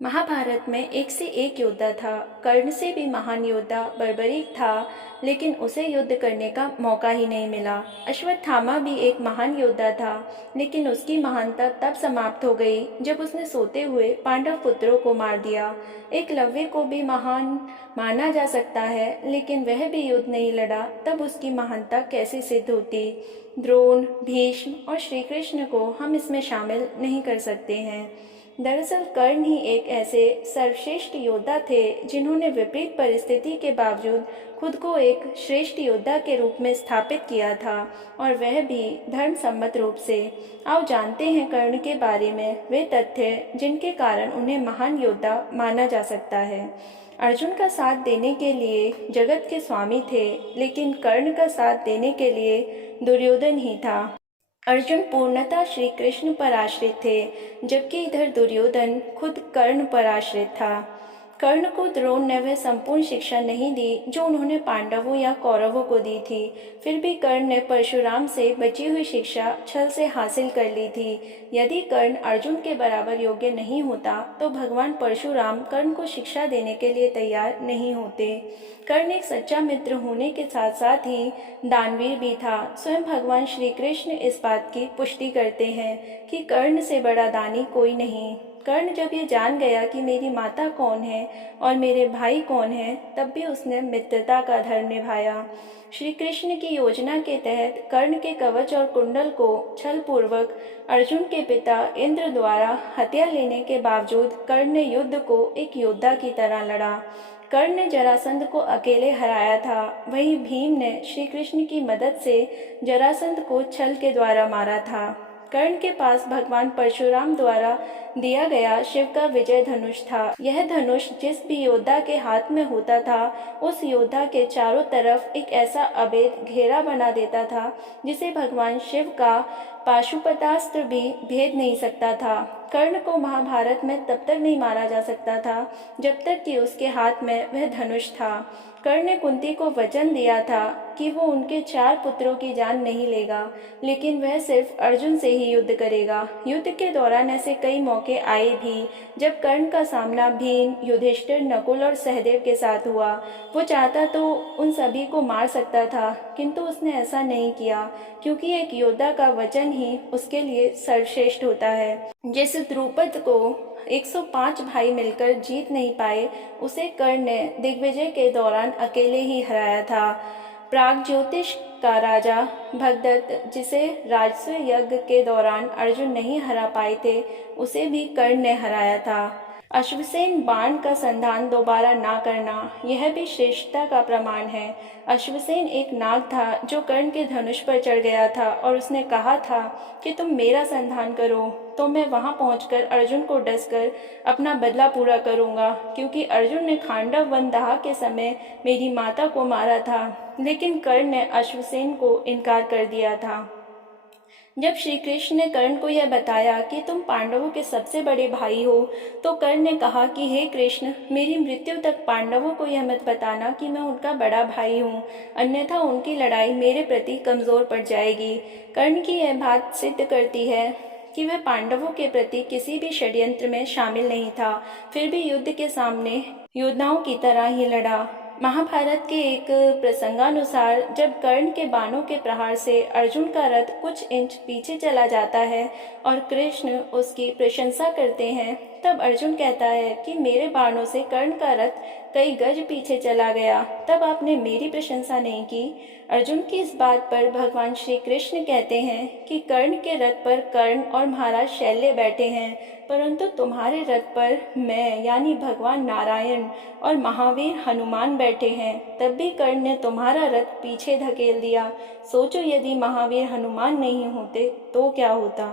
महाभारत में एक से एक योद्धा था। कर्ण से भी महान योद्धा बर्बरीक था, लेकिन उसे युद्ध करने का मौका ही नहीं मिला। अश्वत्थामा भी एक महान योद्धा था, लेकिन उसकी महानता तब समाप्त हो गई जब उसने सोते हुए पांडव पुत्रों को मार दिया। एकलव्य को भी महान माना जा सकता है, लेकिन वह भी युद्ध नहीं लड़ा, तब उसकी महानता कैसे सिद्ध होती। द्रोण, भीष्म और श्री कृष्ण को हम इसमें शामिल नहीं कर सकते हैं। दरअसल कर्ण ही एक ऐसे सर्वश्रेष्ठ योद्धा थे जिन्होंने विपरीत परिस्थिति के बावजूद खुद को एक श्रेष्ठ योद्धा के रूप में स्थापित किया था, और वह भी धर्म सम्मत रूप से। आओ जानते हैं कर्ण के बारे में वे तथ्य जिनके कारण उन्हें महान योद्धा माना जा सकता है। अर्जुन का साथ देने के लिए जगत के स्वामी थे, लेकिन कर्ण का साथ देने के लिए दुर्योधन ही था। अर्जुन पूर्णतः श्री कृष्ण पर आश्रित थे, जबकि इधर दुर्योधन खुद कर्ण पर आश्रित था। कर्ण को द्रोण ने वह संपूर्ण शिक्षा नहीं दी जो उन्होंने पांडवों या कौरवों को दी थी। फिर भी कर्ण ने परशुराम से बची हुई शिक्षा छल से हासिल कर ली थी। यदि कर्ण अर्जुन के बराबर योग्य नहीं होता तो भगवान परशुराम कर्ण को शिक्षा देने के लिए तैयार नहीं होते। कर्ण एक सच्चा मित्र होने के साथ साथ ही दानवीर भी था। स्वयं भगवान श्री कृष्ण इस बात की पुष्टि करते हैं कि कर्ण से बड़ा दानी कोई नहीं। कर्ण जब ये जान गया कि मेरी माता कौन है और मेरे भाई कौन है, तब भी उसने मित्रता का धर्म निभाया। श्री कृष्ण की योजना के तहत कर्ण के कवच और कुंडल को छल पूर्वक अर्जुन के पिता इंद्र द्वारा हत्या लेने के बावजूद कर्ण ने युद्ध को एक योद्धा की तरह लड़ा। कर्ण ने जरासंध को अकेले हराया था, वहीं भीम ने श्री कृष्ण की मदद से जरासंध को छल के द्वारा मारा था। कर्ण के पास भगवान परशुराम द्वारा दिया गया शिव का विजय धनुष था। यह धनुष जिस भी योद्धा के हाथ में होता था, उस योद्धा के चारों तरफ एक ऐसा अभेद घेरा बना देता था जिसे भगवान शिव का पाशुपतास्त्र भी भेद नहीं सकता था। कर्ण को महाभारत में तब तक नहीं मारा जा सकता था जब तक कि उसके हाथ में वह धनुष था। कर्ण ने कुंती को वचन दिया था कि वो उनके 4 पुत्रों की जान नहीं लेगा, लेकिन वह सिर्फ अर्जुन से ही युद्ध करेगा। युद्ध के दौरान ऐसे कई मौके आए भी जब कर्ण का सामना भीम, युधिष्ठिर, नकुल और सहदेव के साथ हुआ। वो चाहता तो उन सभी को मार सकता था, किंतु उसने ऐसा नहीं किया, क्योंकि एक योद्धा का वचन ही उसके लिए सर्वश्रेष्ठ होता है। जैसे द्रुपद को 105 भाई मिलकर जीत नहीं पाए, उसे कर्ण ने दिग्विजय के दौरान अकेले ही हराया था। प्रागज्योतिष का राजा भगदत्त, जिसे राजस्व यज्ञ के दौरान अर्जुन नहीं हरा पाए थे, उसे भी कर्ण ने हराया था। अश्वसेन बाण का संधान दोबारा ना करना, यह भी श्रेष्ठता का प्रमाण है। अश्वसेन एक नाग था जो कर्ण के धनुष पर चढ़ गया था और उसने कहा था कि तुम मेरा संधान करो तो मैं वहां पहुंचकर अर्जुन को डसकर अपना बदला पूरा करूंगा, क्योंकि अर्जुन ने खांडव वन दाह के समय मेरी माता को मारा था। लेकिन कर्ण ने अश्वसेन को इनकार कर दिया था। जब श्री कृष्ण ने कर्ण को यह बताया कि तुम पांडवों के सबसे बड़े भाई हो, तो कर्ण ने कहा कि हे कृष्ण, मेरी मृत्यु तक पांडवों को यह मत बताना कि मैं उनका बड़ा भाई हूँ, अन्यथा उनकी लड़ाई मेरे प्रति कमजोर पड़ जाएगी। कर्ण की यह बात सिद्ध करती है कि वह पांडवों के प्रति किसी भी षड्यंत्र में शामिल नहीं था, फिर भी युद्ध के सामने योद्धाओं की तरह ही लड़ा। महाभारत के एक प्रसंगानुसार जब कर्ण के बाणों के प्रहार से अर्जुन का रथ कुछ इंच पीछे चला जाता है और कृष्ण उसकी प्रशंसा करते हैं, तब अर्जुन कहता है कि मेरे बाणों से कर्ण का रथ कई गज पीछे चला गया, तब आपने मेरी प्रशंसा नहीं की। अर्जुन की इस बात पर भगवान श्री कृष्ण कहते हैं कि कर्ण के रथ पर कर्ण और महाराज शैल्य बैठे हैं, परंतु तुम्हारे रथ पर मैं यानी भगवान नारायण और महावीर हनुमान बैठे हैं। तब भी कर्ण ने तुम्हारा रथ पीछे धकेल दिया। सोचो, यदि महावीर हनुमान नहीं होते तो क्या होता।